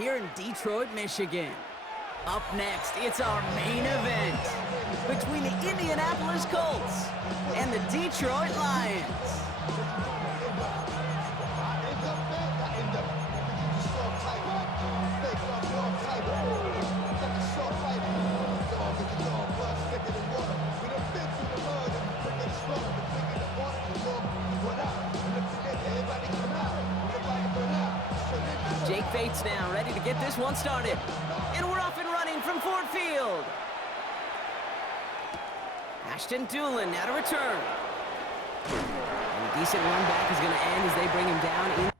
here in Detroit, Michigan. Up next, it's our main event between the Indianapolis Colts and the Detroit Lions. Jake Bates now ready to get this one started. And we're off and running from Ford Field. Ashton Doolin now to return. And a decent run back is going to end as they bring him down in.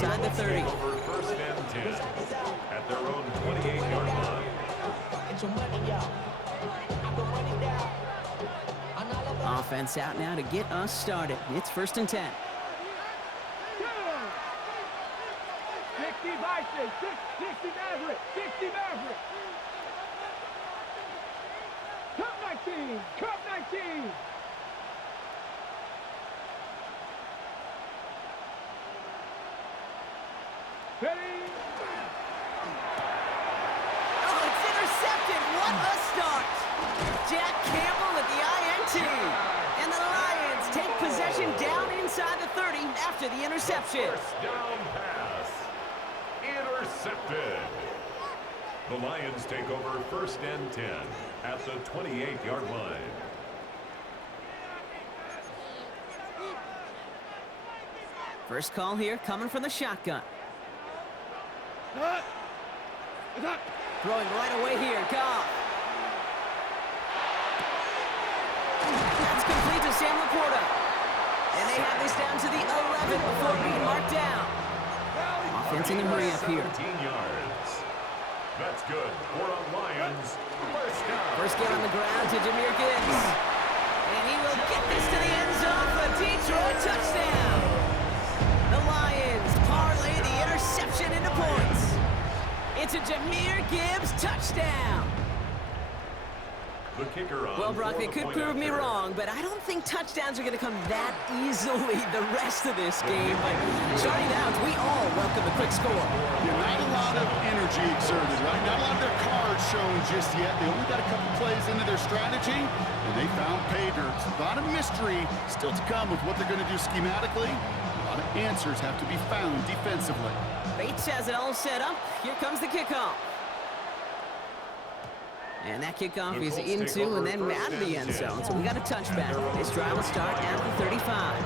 Inside the 30. Over first and 10 at their own 28-yard line. Offense out now to get us started. It's first and 10. 60 Vikings, 60 Maverick, 60 Maverick. Cup 19, Cup 19. Ready? Oh, it's intercepted. What a start. Jack Campbell with the INT. And the Lions take possession down inside the 30 after the interception. First down pass. Intercepted. The Lions take over first and 10 at the 28-yard line. First call here coming from the shotgun. Throwing right away here, Goff. That's complete to Sam Laporta. And they have this down to the 11 before being marked down. Offense in the hurry up here. 17 yards. That's good for a Lions first down. First get on the ground to Jahmyr Gibbs. And he will get this to the end zone for a Detroit touchdown. The Lions parlay the interception into points. It's a Jahmyr Gibbs touchdown. The kicker on Well, Brock, they could prove me wrong, but I don't think touchdowns are going to come that easily the rest of this game. But starting out, we all welcome the quick score. Yeah, not a lot of energy exerted, right? Not a lot of their cards shown just yet. They only got a couple plays into their strategy, and they found pay dirt. A lot of mystery still to come with what they're going to do schematically. A lot of answers have to be found defensively. Bates has it all set up. Here comes the kickoff. And that kickoff is into and then out of the end zone. So we got a touchback. This drive will start at the 35.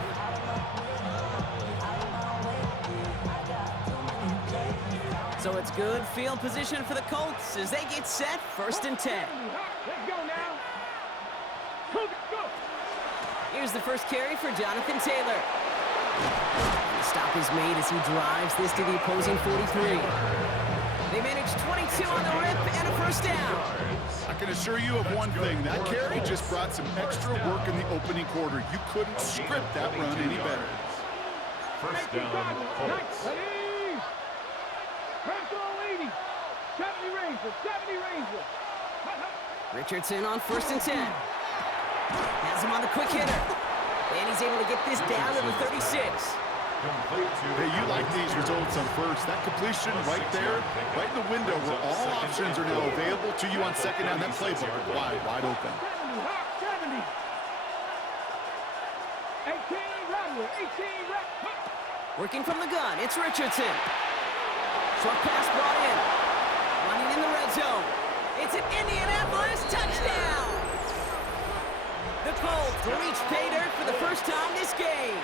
So it's good field position for the Colts as they get set first and 10. Let's go now. Go. Here's the first carry for Jonathan Taylor. The stop is made as he drives this to the opposing 43. They managed 22 on the rip and a first down. I can assure you of one thing. That carry just brought some extra work in the opening quarter. You couldn't script that run any better. First down, Colts. Ready? Press all 80. 70 Rangers, 70 Rangers. Richardson on first and 10. Has him on the quick hitter. And he's able to get this down to the 36. Hey, you like these results on first. That completion right there, right in the window where all options are now available to you on second down. That playbook wide open. 70. 18 Rattler, 18 Rattler. Working from the gun, it's Richardson. Short pass brought in. Running in the red zone. It's an Indianapolis touchdown. The Colts reach pay dirt for the first time this game.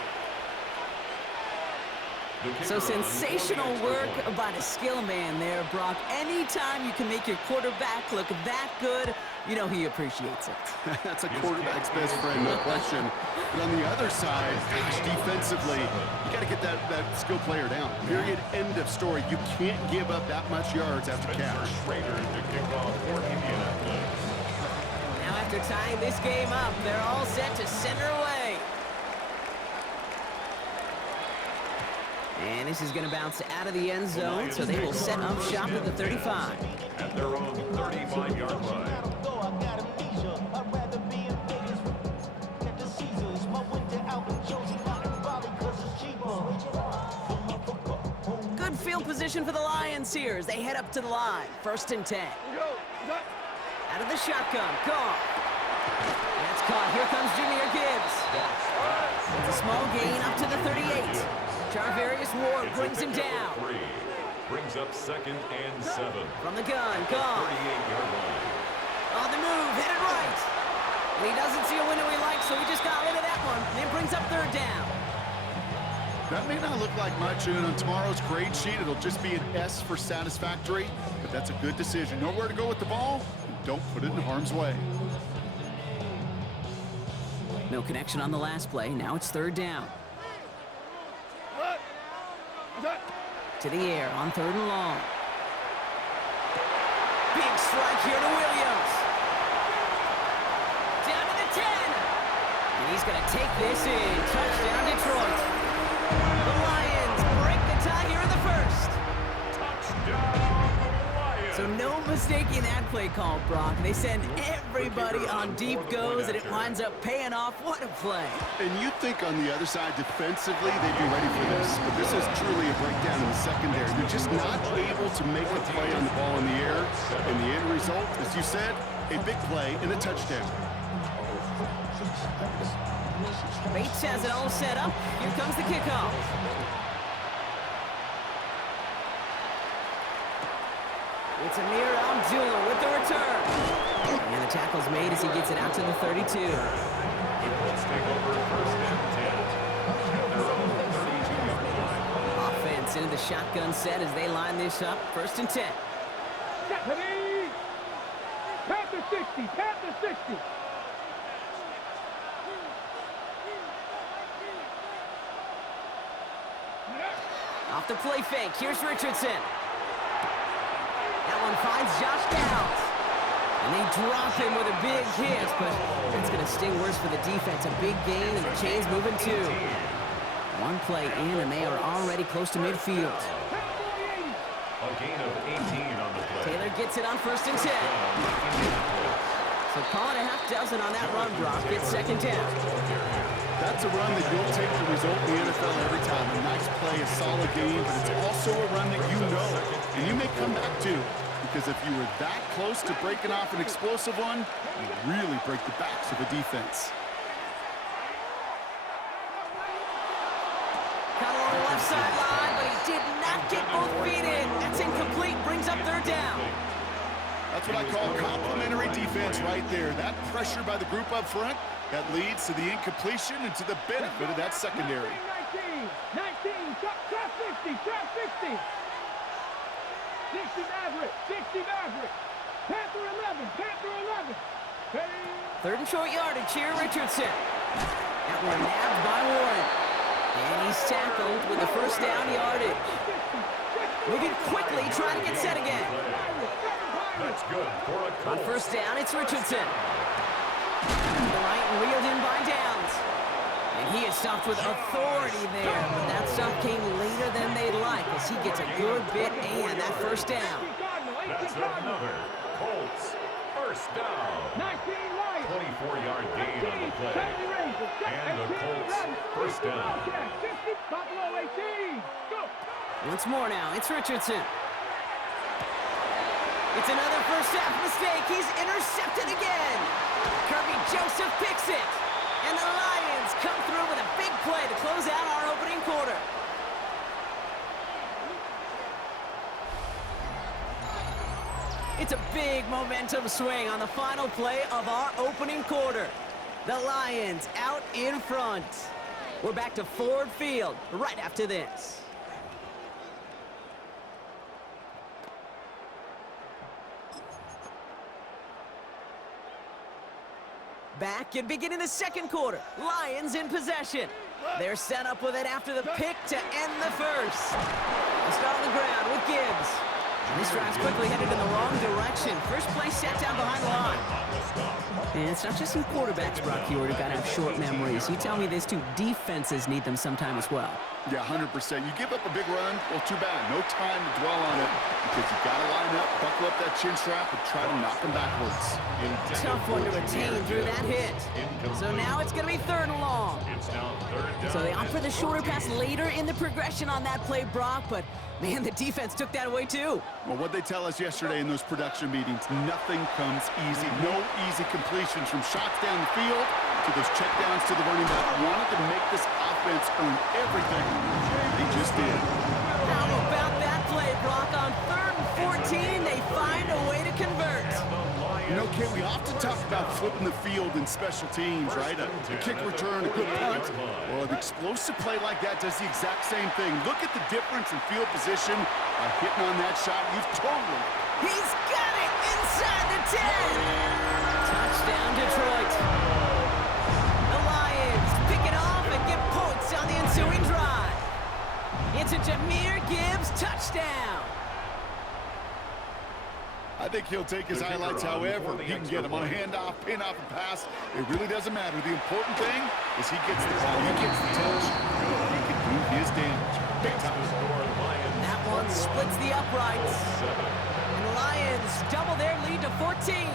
So sensational work by the skill man there, Brock. Anytime you can make your quarterback look that good, you know he appreciates it. That's a quarterback's best friend, no question. But on the other side, gosh, defensively, you got to get that skill player down. Period. End of story. You can't give up that much yards after catch. Schrader to kick off for Indianapolis. After tying this game up, they're all set to center away. And this is going to bounce out of the end zone, so they will set up shop at the 35. At their own 35-yard line. Good field position for the Lions here as they head up to the line. 1st and 10. Out of the shotgun, Goff. That's caught. Here comes Jameer Gibbs. It's a small gain up to the 38. Charvarius Ward brings him down. Brings up 2nd and 7. From the gun, Goff. 38-yard line. On the move, headed right. And he doesn't see a window he likes, so he just got rid of that one. And it brings up 3rd down. That may not look like much, and on tomorrow's grade sheet, it'll just be an S for satisfactory, but that's a good decision. Know where to go with the ball, and don't put it in harm's way. No connection on the last play. Now it's 3rd down. To the air on 3rd and long. Big strike here to Williams. Down to the 10. And he's going to take this in. Touchdown, Detroit. The Lions break the tie here in the 1st. Touchdown, Lions. So no mistaking that play call, Brock. They send everybody on deep goes, and it winds up paying off. What a play. And you'd think on the other side, defensively, they'd be ready for this. But this is truly a breakdown in the secondary. They're just not able to make a play on the ball in the air. And the end result, as you said, a big play and a touchdown. Bates has it all set up. Here comes the kickoff. It's Amir Abdullah with the return. And the tackle's made as he gets it out to the 32. Let's take over 1st and 10. At their own 32-yard line. Offense into the shotgun set as they line this up. 1st and 10. Stephanie! Panther 60, Panther 60. Off the play fake. Here's Richardson. That one finds Josh Downs. And they drop him with a big hit, but that's going to sting worse for the defense. A big gain, and the chain's moving too. One play in, and they are already close to midfield. A gain of 18 on the play. Taylor gets it on 1st and 10. So call it a half dozen on that run, Brock. It's 2nd down. That's a run that you'll take the result in the NFL every time. A nice play, a solid game, but it's also a run that you know, and you may come back to, because if you were that close to breaking off an explosive one, you really break the backs of the defense. Cut along the left sideline, but he did not get both feet in. That's incomplete, brings up 3rd down. That's what I call complimentary defense right there. That pressure by the group up front, that leads to the incompletion and to the benefit of that secondary. 19, trap 60, trap 60. 60 Maverick, 60 Maverick. Panther 11, Panther 11. Ready? 3rd and short yardage here, Richardson. That one nabbed by Warren. And he's tackled with the 1st down yardage. Moving quickly, trying to get set again. That's good for a On 1st down, it's Richardson. To the right and reeled in by Downs. And he is stopped with authority there, but that stop came later than they'd like as he gets a good bit and that 1st down. That's another Colts 1st down. 24-yard gain on the play. And the Colts 1st down. Once more now, it's Richardson. It's another 1st half mistake. He's intercepted again. Kirby Joseph picks it. And the Lions come through with a big play to close out our opening quarter. It's a big momentum swing on the final play of our opening quarter. The Lions out in front. We're back to Ford Field right after this. Back and beginning the 2nd quarter. Lions in possession. They're set up with it after the pick to end the 1st. They start on the ground with Gibbs. And this drive's quickly headed in the wrong direction. First play set down behind the line. And it's not just some quarterbacks, Brock, here who got to have short memories. You tell me this too, defenses need them sometime as well. Yeah, 100%. You give up a big run, well, too bad. No time to dwell on it because you got to line up, buckle up that chin strap, and try to knock them backwards. Tough one to retain through that hit. So now it's going to be 3rd and long. So they opt for the shorter pass later in the progression on that play, Brock, but man, the defense took that away too. Well, what they tell us yesterday in those production meetings, nothing comes easy. No easy completions from shots down the field to those checkdowns to the running back. Wanted to make this offense earn everything. They just did. How about that play, Brock? On 3rd and 14, they find a way to convert. You know, Kate, we often talk about flipping the field in special teams, right? A kick return, a good punt. Well, an explosive play like that does the exact same thing. Look at the difference in field position by hitting on that shot. You've totally... He's got it inside the 10. Touchdown, Detroit. The Lions pick it off and get points on the ensuing drive. It's a Jahmyr Gibbs touchdown. I think he'll take his highlights however he can get him on a handoff, pin off, and pass. It really doesn't matter. The important thing is he gets the ball, he gets the touch. He can do his damage. Big time. That one splits the uprights. And the Lions double their lead to 14.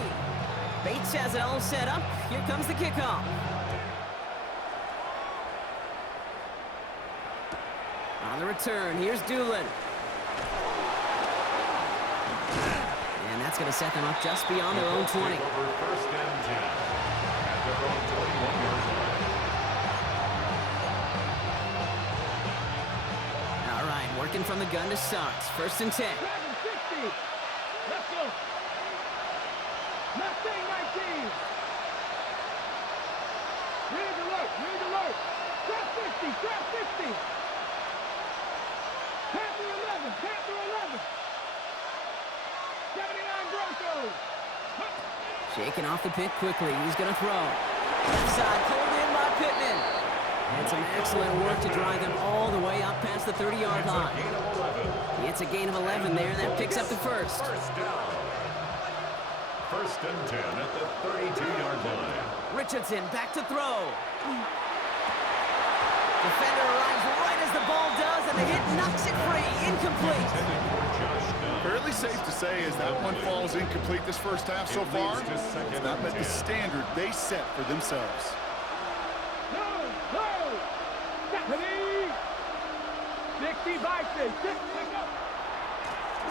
Bates has it all set up. Here comes the kickoff. On the return, here's Doolin. And that's going to set them up just beyond their own 20. 1st and 10 at their own 21-yard line. All right, working from the gun to start. 1st and 10. 60. Let's go. Mustang 19. Read alert. Trap 50. Panther 11. 79 Broncos. Shaking off the pick quickly. He's going to throw. Left side pulled in by Pittman. And some excellent work to drive them all the way up past the 30-yard line. It's a gain of 11 there. That picks up the first. 1st down. 1st and 10 at the 32-yard line. Richardson back to throw. Defender arrives right as the ball does, and the hit knocks it free. Incomplete. Fairly safe to say as that one falls incomplete this first half so far. It's not met the standard they set for themselves. No. 60 by 6.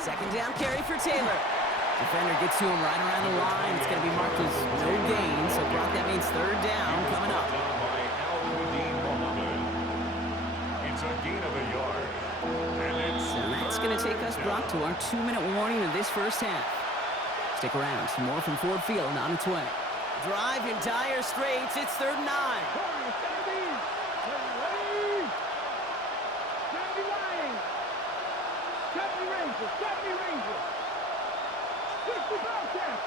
Second down carry for Taylor. Defender gets to him right around the line. It's going to be marked as no gain, so Brock, that means 3rd down coming up. It's a gain of a yard. So that's going to take us, Brock, to our 2-minute warning of this first half. Stick around. More from Ford Field on its way. Drive in dire straits. It's 3rd and 9. 70 Rangers. 60 Bobcats.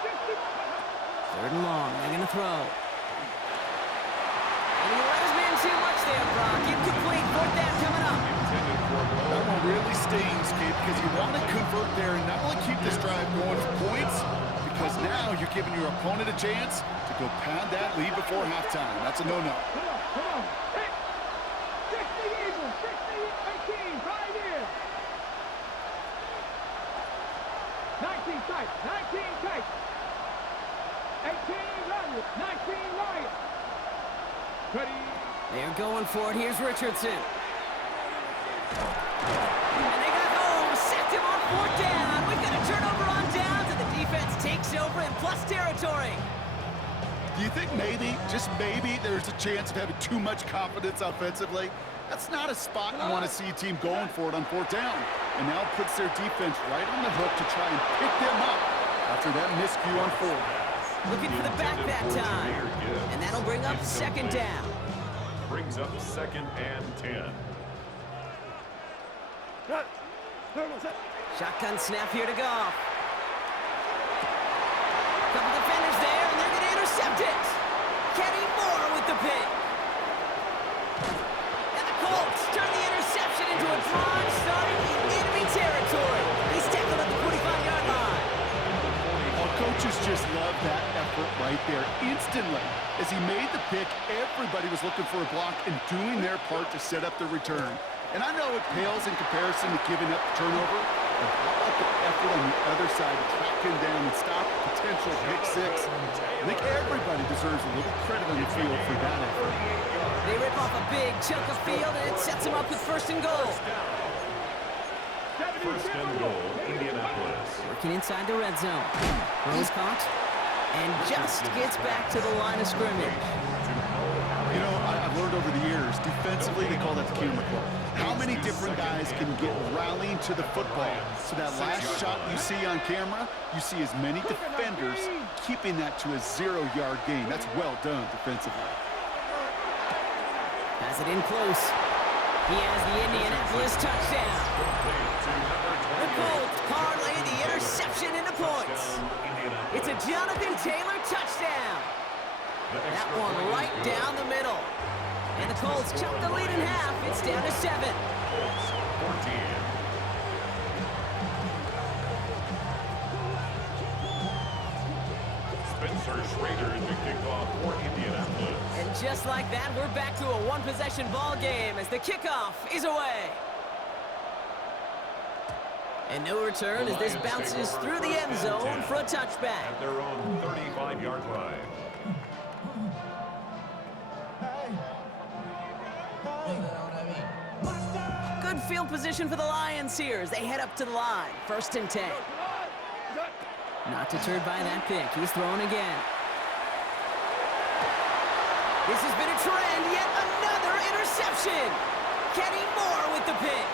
3rd and long. They're going to throw. And he let his man too much there, Brock. Incomplete. 4th down coming up. That one really stings, Kate, because you want to convert there and not only keep this drive going for points, because now you're giving your opponent a chance to go pad that lead before halftime. That's a no-no. Come on. 60 Eagles. 60-18. Right here. 19 tight. 18 Lions. 19 Lions. Ready. They're going for it. Here's Richardson. And they got home. Sacked him on 4th down. We've got a turnover on downs, and the defense takes over in plus territory. Do you think maybe, just maybe, there's a chance of having too much confidence offensively? That's not a spot you want to see a team going for it on 4th down. And now it puts their defense right on the hook to try and pick them up after that miscue on 4th. Looking for the back that time. And that'll bring up 2nd down. Brings up 2nd and 10. Shotgun snap here to Goff. Couple defenders there, and they're going to intercept it. Kenny Moore with the pick. And the Colts turn the interception into a drive starting in enemy territory. He's tackled at the 45-yard line. Well, coaches just love that effort right right there instantly. As he made the pick, everybody was looking for a block and doing their part to set up the return. And I know it pales in comparison to giving up the turnover, but how about the effort on the other side to track him down and stop a potential pick six? I think everybody deserves a little credit on the field for that effort. They rip off a big chunk of field, and it sets them up with 1st and goal. 1st and goal, Indianapolis. Working inside the red zone. Throws caught, and just gets back to the line of scrimmage. You know, I've learned over the years, defensively, they call that the camera club. How many different guys can get rallying to the football? So that last shot you see on camera, you see as many defenders keeping that to a 0-yard gain. That's well done defensively. Has it in close. He has the Indianapolis touchdown. The Colts parlay the interception into points. It's a Jonathan Taylor touchdown. That one right down the middle. And the Colts chop the lead in half. It's down to 7. Colts 14. Spencer Schrader to kick off for Indianapolis. And just like that, we're back to a one-possession ball game as the kickoff is away. And no return as this bounces through the end zone for a touchback. At their own 35-yard line. Good field position for the Lions here as they head up to the line. 1st and 10. Not deterred by that pick. He's throwing again. This has been a trend. Yet another interception. Kenny Moore with the pick.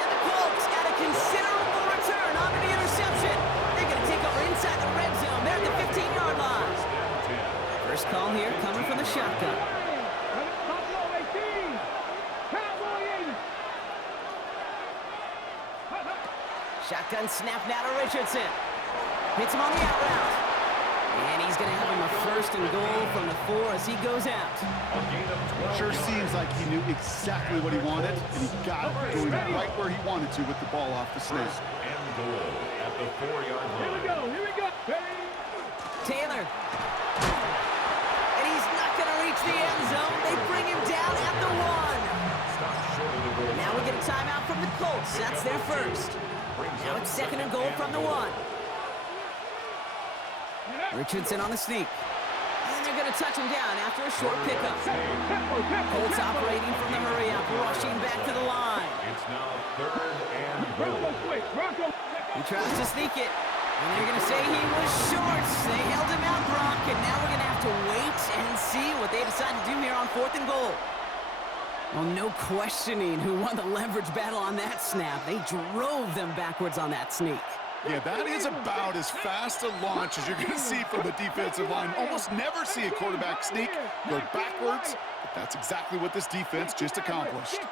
And the Colts got a considerable return on the interception. They're going to take over inside the red zone. They're at the 15-yard line. First call here coming from the shotgun. Shotgun snap now to Richardson. Hits him on the out route. And he's going to have him a 1st and goal from the 4 as he goes out. Sure seems like he knew exactly what he wanted, and he got it going right where he wanted to with the ball off the snap. 1st and goal at the 4-yard line. Here we go. Taylor. And he's not going to reach the end zone. They bring him down at the 1. Stop short of the goal. Now we get a timeout from the Colts. That's their first. Now it's 2nd and goal from the 1. Richardson on the sneak. And they're going to touch him down after a short pickup. Colts operating from the hurry-up, rushing back to the line. It's now 3rd and goal. He tries to sneak it. And they're going to say he was short. They held him out, Brock, and now we're going to have to wait and see what they decide to do here on 4th and goal. Well, no questioning who won the leverage battle on that snap. They drove them backwards on that sneak. Yeah, that is about as fast a launch as you're going to see from the defensive line. Almost never see a quarterback sneak, go backwards, but that's exactly what this defense just accomplished. 60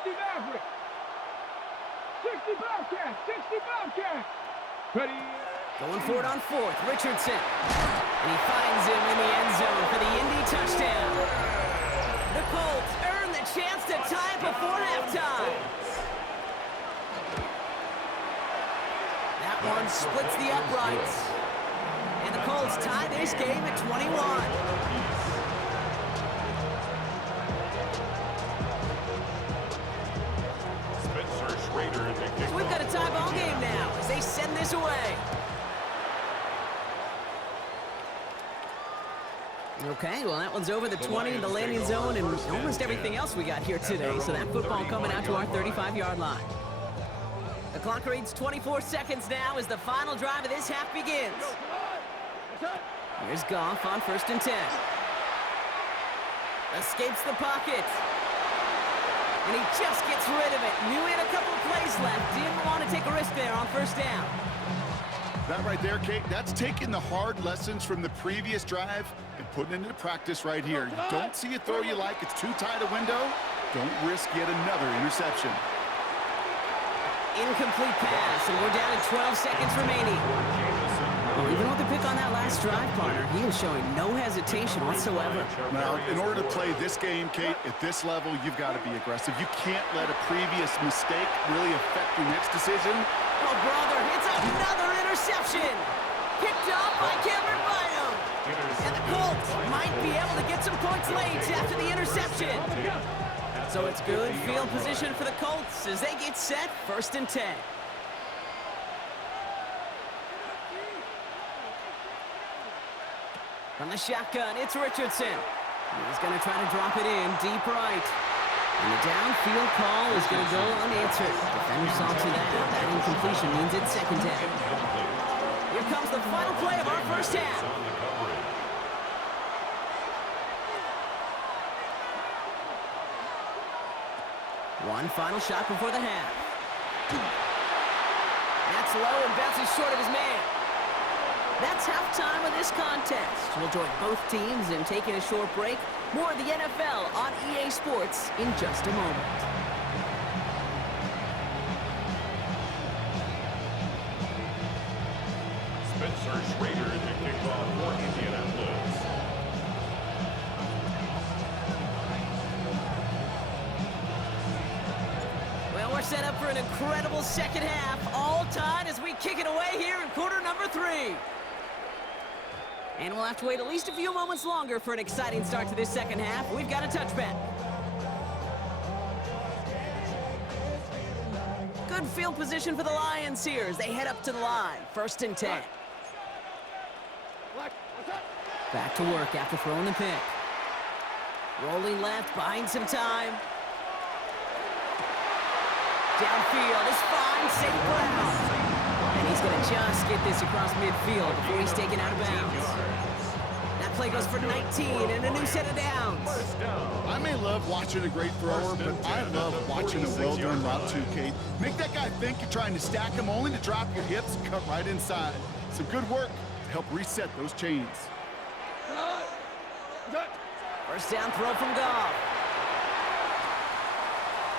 Bobcat. Ready. Going for it on 4th, Richardson. And he finds him in the end zone for the Indy touchdown. The Colts earn the chance to tie it before halftime. That one splits the uprights. And the Colts tie this game at 21. So we've got a tie ball game now as they send this away. Okay, well, that one's over the 20, the landing zone, and almost everything else we got here today. So that football coming out to our 35-yard line. The clock reads 24 seconds now as the final drive of this half begins. Here's Goff on 1st and 10. Escapes the pocket. And he just gets rid of it. Knew he had a couple of plays left. Didn't want to take a risk there on 1st down. That right there, Kate, that's taking the hard lessons from the previous drive and putting it into practice right here. You don't see a throw you like, it's too tight a window. Don't risk yet another interception. Incomplete pass, and we're down to 12 seconds remaining. Well, even with the pick on that last drive, partner, he is showing no hesitation whatsoever. Now, in order to play this game, Kate, at this level, you've got to be aggressive. You can't let a previous mistake really affect your next decision. Oh, brother, it's another interception. Picked up by Cameron might be able to get some points late after the interception. So it's good field position for the Colts as they get set 1st and 10. From the shotgun, it's Richardson. He's going to try to drop it in deep right. And the downfield call is going to go unanswered. Defender saw to that. That incompletion means it's 2nd down. Here comes the final play of our 1st half. One final shot before the half. That's low and bounces short of his man. That's halftime of this contest. We'll join both teams in taking a short break. More of the NFL on EA Sports in just a moment. Spencer Schrader to kick off for Indianapolis. Well, we're set up for an incredible 2nd half. All tied as we kick it away here in quarter number 3. And we'll have to wait at least a few moments longer for an exciting start to this 2nd half. We've got a touchback. Good field position for the Lions here as they head up to the line. 1st and 10. Back to work after throwing the pick. Rolling left, buying some time. Downfield is fine, St. Brown. And he's going to just get this across midfield before he's taken out of bounds. That play goes for 19 and a new set of downs. I may love watching a great thrower, but I love watching a well-done route too, Kate. Make that guy think you're trying to stack him only to drop your hips and cut right inside. Some good work to help reset those chains. 1st down throw from Goff.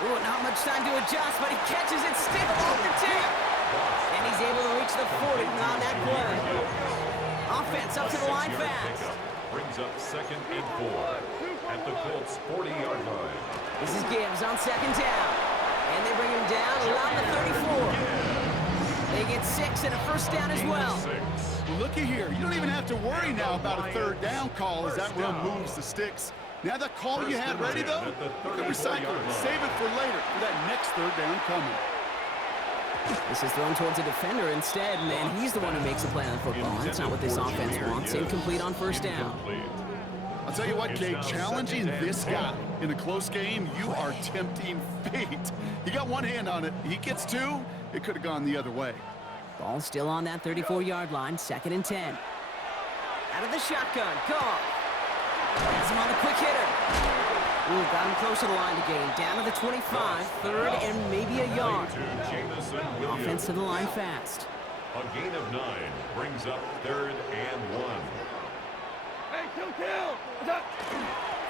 Ooh, not much time to adjust, but he catches it stiff off the tip. And he's able to reach the 40 on that play. Offense up to the line fast. Brings up 2nd and 4 at the Colts 40-yard line. This is Gibbs on 2nd down. And they bring him down around the 34. They get 6 and a 1st down as well. Well, looky here. You don't even have to worry now about a 3rd down call as that run moves the sticks. Now that call you had ready, though, you can recycle it. Save it for later for that next 3rd down coming. This is thrown towards a defender instead, and he's the one who makes a play on the football. That's not what this offense wants. Incomplete on 1st down. I'll tell you what, Kate, challenging this guy in a close game, you are tempting fate. He got one hand on it. He gets 2. It could have gone the other way. Ball still on that 34-yard line, 2nd and 10. Out of the shotgun, Goff. Has him on the quick hitter. Ooh, got him close to the line to gain. Down to the 25, 3rd and maybe a yard. Offense to the line fast. A gain of 9 brings up 3rd and 1. Hey, kill!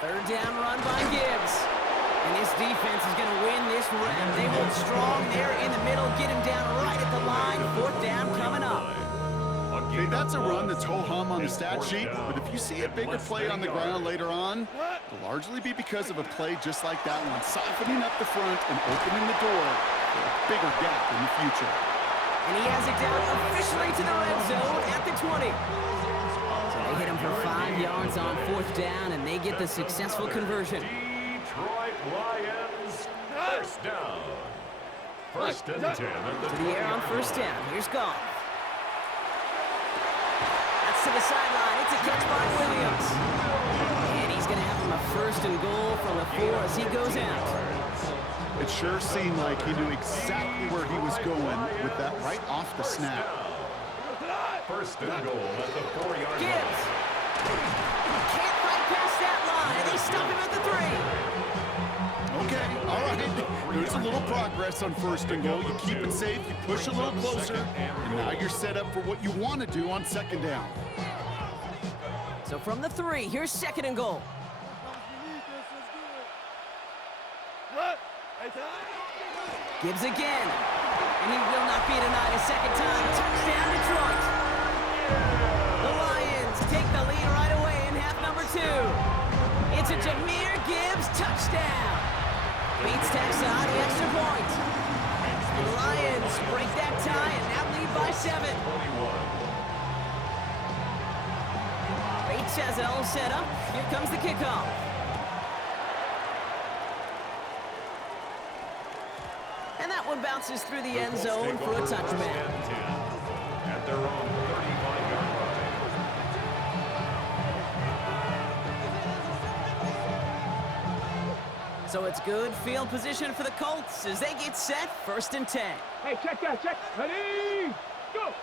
3rd down run by Gibbs. And this defense is going to win this round. They hold strong there in the middle, get him down right at the line. 4th down coming up. Okay, that's a run that's ho-hum on the stat sheet, but if you see a bigger play on the ground later on, it'll largely be because of a play just like that one, softening up the front and opening the door for a bigger gap in the future. And he has it down officially to the red zone at the 20. So they hit him for 5 yards on 4th down, and they get the successful conversion. Detroit Lions, 1st down. 1st and 10 at the To the air on 1st down. Here's Goff. To the sideline, it's a catch by Williams. And he's going to have him a 1st and goal from the 4 as he goes out. It sure seemed like he knew exactly where he was going with that right off the snap. 1st and goal at the 4-yard line. Gibbs can't fight past that line, and they stop him at the 3. Okay, all right. There's a little progress on 1st and goal. You keep it safe, you push a little closer, and now you're set up for what you want to do on 2nd down. So from the 3, here's 2nd and goal. Gibbs again, and he will not be denied a 2nd time. Touchdown, Detroit. The Lions take the lead right away in half number 2. It's a Jahmyr Gibbs touchdown. Beats Texas on the extra point. And the Lions break that tie and now lead by 7. They defense has it all set up. Here comes the kickoff. And that one bounces through the end zone for a touchback. At their own 35-yard line. So it's good field position for the Colts as they get set, 1st and 10. Hey, check that, check. Ready, go.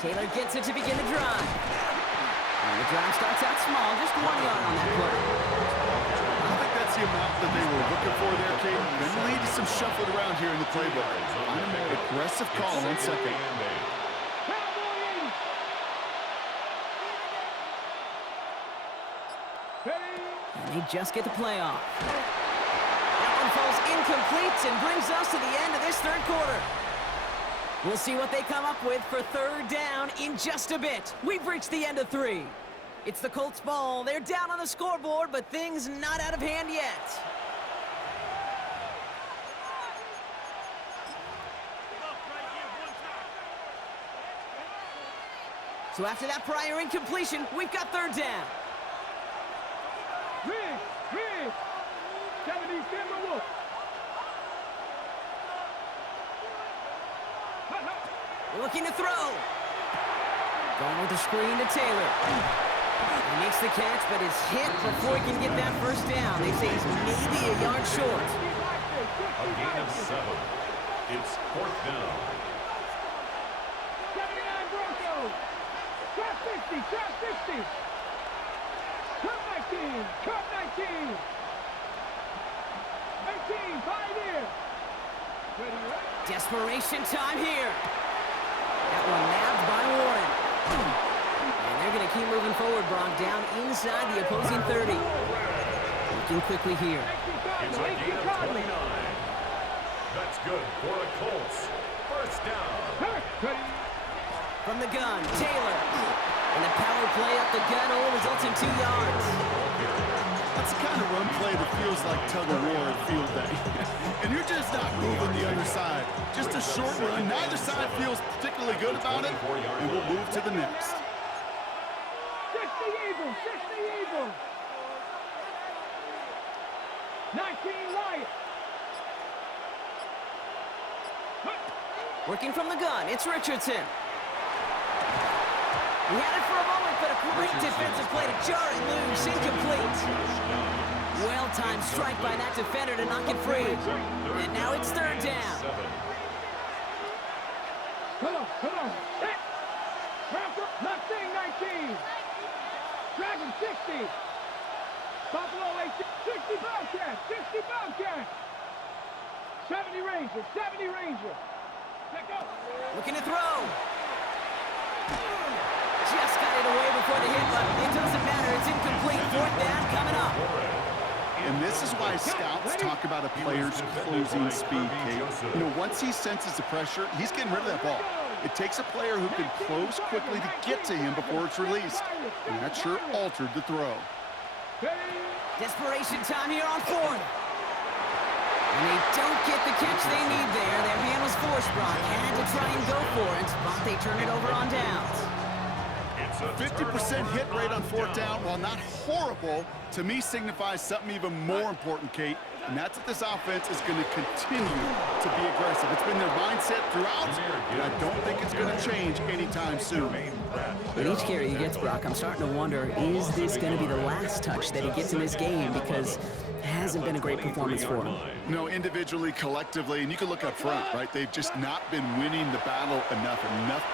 Taylor gets it to begin the drive. And the drive starts out small, just 1 yard on that play. I think that's the amount that they were looking for there, Kate. Then lead to some shuffled around here in the playbook. Find a more aggressive call on 2nd. And they just get the play off. That one falls incomplete and brings us to the end of this 3rd quarter. We'll see what they come up with for 3rd down in just a bit. We've reached the end of 3. It's the Colts' ball. They're down on the scoreboard, but things not out of hand yet. So after that prior incompletion, we've got 3rd down. Gliz, 70 Timberwolves. Looking to throw. Going with the screen to Taylor. He makes the catch, but is hit before he can get that 1st down. They say he's maybe a yard short. A gain of 7. It's 4th down. 79 Broncos. Trap 50, trap 50. Cut 19, cut 19. 18, Pioneer. Ready, ready. Desperation time here. That one nabbed by Warren. And they're going to keep moving forward, Brock, down inside the opposing 30. Looking quickly here. It's a gain of 29. That's good for the Colts. 1st down. From the gun, Taylor. And the power play up the gun only results in 2 yards. That's the kind of run play that feels like tug-of-war at field day. And you're just not moving the other side. Just a short run. Neither side feels particularly good about it. And we'll move to the next. 60 Eagles, 60 Eagles. 19 Lions. Working from the gun, it's Richardson. He had it for a moment, but a great defensive play to jar it loose, incomplete. Well-timed strike by that defender to knock it free. And now it's 3rd down. Come on. Hit. Mustang 19. Dragon 60. Buffalo 18. 60 Bobcats, 60 Bobcats. 70 Rangers, 70 Rangers. Let go. Looking to throw. Just got it away before the hit, but it doesn't matter. It's incomplete. 4th down coming up. And this is why scouts talk about a player's closing speed, Kate. You know, once he senses the pressure, he's getting rid of that ball. It takes a player who can close quickly to get to him before it's released. And that sure altered the throw. Desperation time here on 4th. And they don't get the catch they need there. Their hand was forced, Brock. Had to try and go for it, but they turn it over on downs. 50% hit rate on 4th down, while not horrible, to me signifies something even more important, Kate. And that's that this offense is going to continue to be aggressive. It's been their mindset throughout, and I don't think it's going to change anytime soon. With each carry he gets, Brock, I'm starting to wonder, is this going to be the last touch that he gets in this game? Because it hasn't been a great performance for him. No, individually, collectively, and you can look up front, right? They've just not been winning the battle enough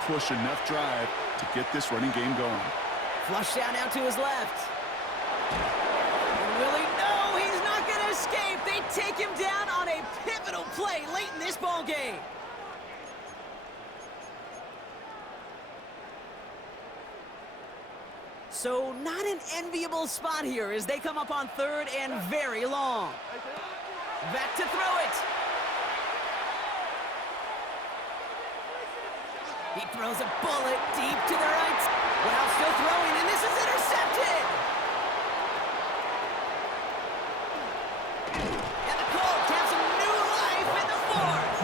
push, enough drive to get this running game going. Flush down out to his left. And will he? No, he's not going to escape. They take him down on a pivotal play late in this ball game. So not an enviable spot here as they come up on 3rd and very long. Back to throw it. He throws a bullet deep to the right. While still throwing, and this is intercepted. And the Colts have some new life in the 4th.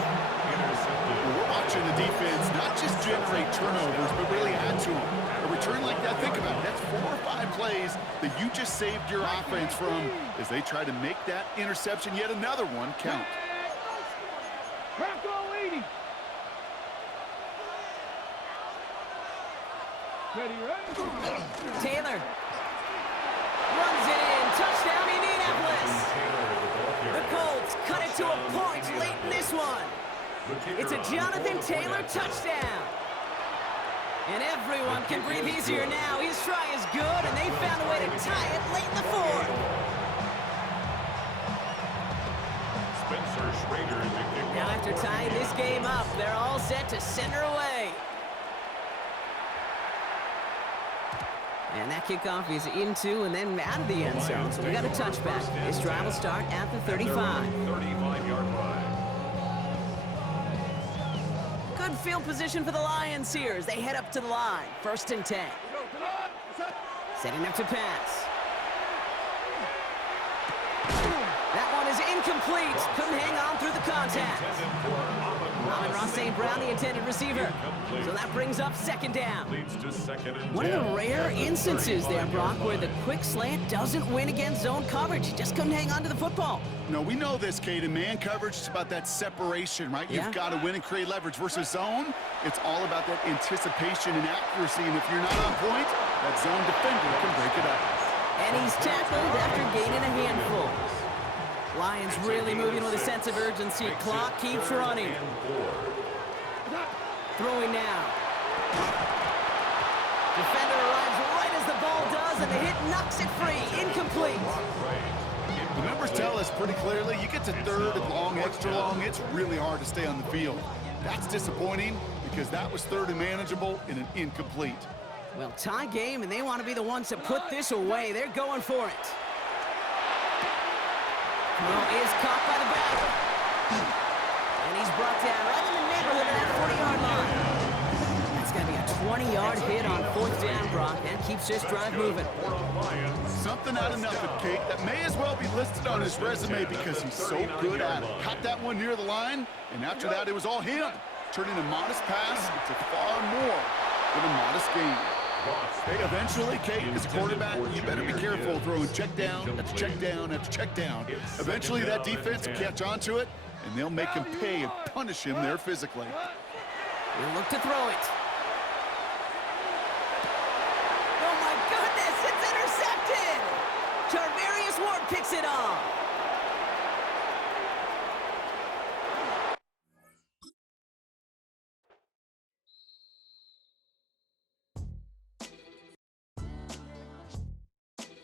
Well, we're watching the defense not just generate turnovers, but really add to them. A return like that, think about it, that's 4 or 5 plays that you just saved your offense from as they try to make that interception, yet another one, count. Ready, Taylor runs it in. Touchdown, Indianapolis. The Colts cut it to a point late in this one. It's a Jonathan Taylor touchdown. And everyone can breathe easier now. His try is good, and they found a way to tie it late in the fourth. Now after tying this game up, they're all set to send her away. And that kickoff is into and then out of the end zone, so we got a touchback. This drive will start at the 35. 35-yard line. Good field position for the Lions here as they head up to the line. 1st and 10. Setting up to pass. That one is incomplete. Couldn't hang on through the contact. Amon-Ra St. Brown, the intended receiver. So that brings up 2nd down. One of the rare instances there, Brock, where the quick slant doesn't win against zone coverage. He just couldn't hang on to the football. No, we know this, Kate. In man coverage, it's about that separation, right? Yeah. You've got to win and create leverage. Versus zone, it's all about that anticipation and accuracy. And if you're not on point, that zone defender can break it up. And he's tackled after gaining a handful. Lions really moving with a sense of urgency. Clock keeps running. Throwing now. Defender arrives right as the ball does, and the hit knocks it free. Incomplete. The numbers tell us pretty clearly, you get to 3rd and long, extra long, it's really hard to stay on the field. That's disappointing because that was 3rd and manageable and an incomplete. Well, tie game, and they want to be the ones to put this away. They're going for it. Throw is caught by the back. And he's brought down right in the neighborhood of that 40-yard line. That's going to be a 20-yard hit on 4th down, Brock. That keeps this drive moving. Something out of nothing, Kate. That may as well be listed on his resume because he's so good at it. Caught that one near the line, and after that, it was all him. Turning a modest pass into far more than a modest gain. Hey, eventually, Kate, as a quarterback, you better be careful throwing check down after check down after check down. Eventually, that defense will catch on to it, and they'll make him pay and punish him there physically. He'll look to throw it. Oh, my goodness, it's intercepted! Charvarius Ward picks it off.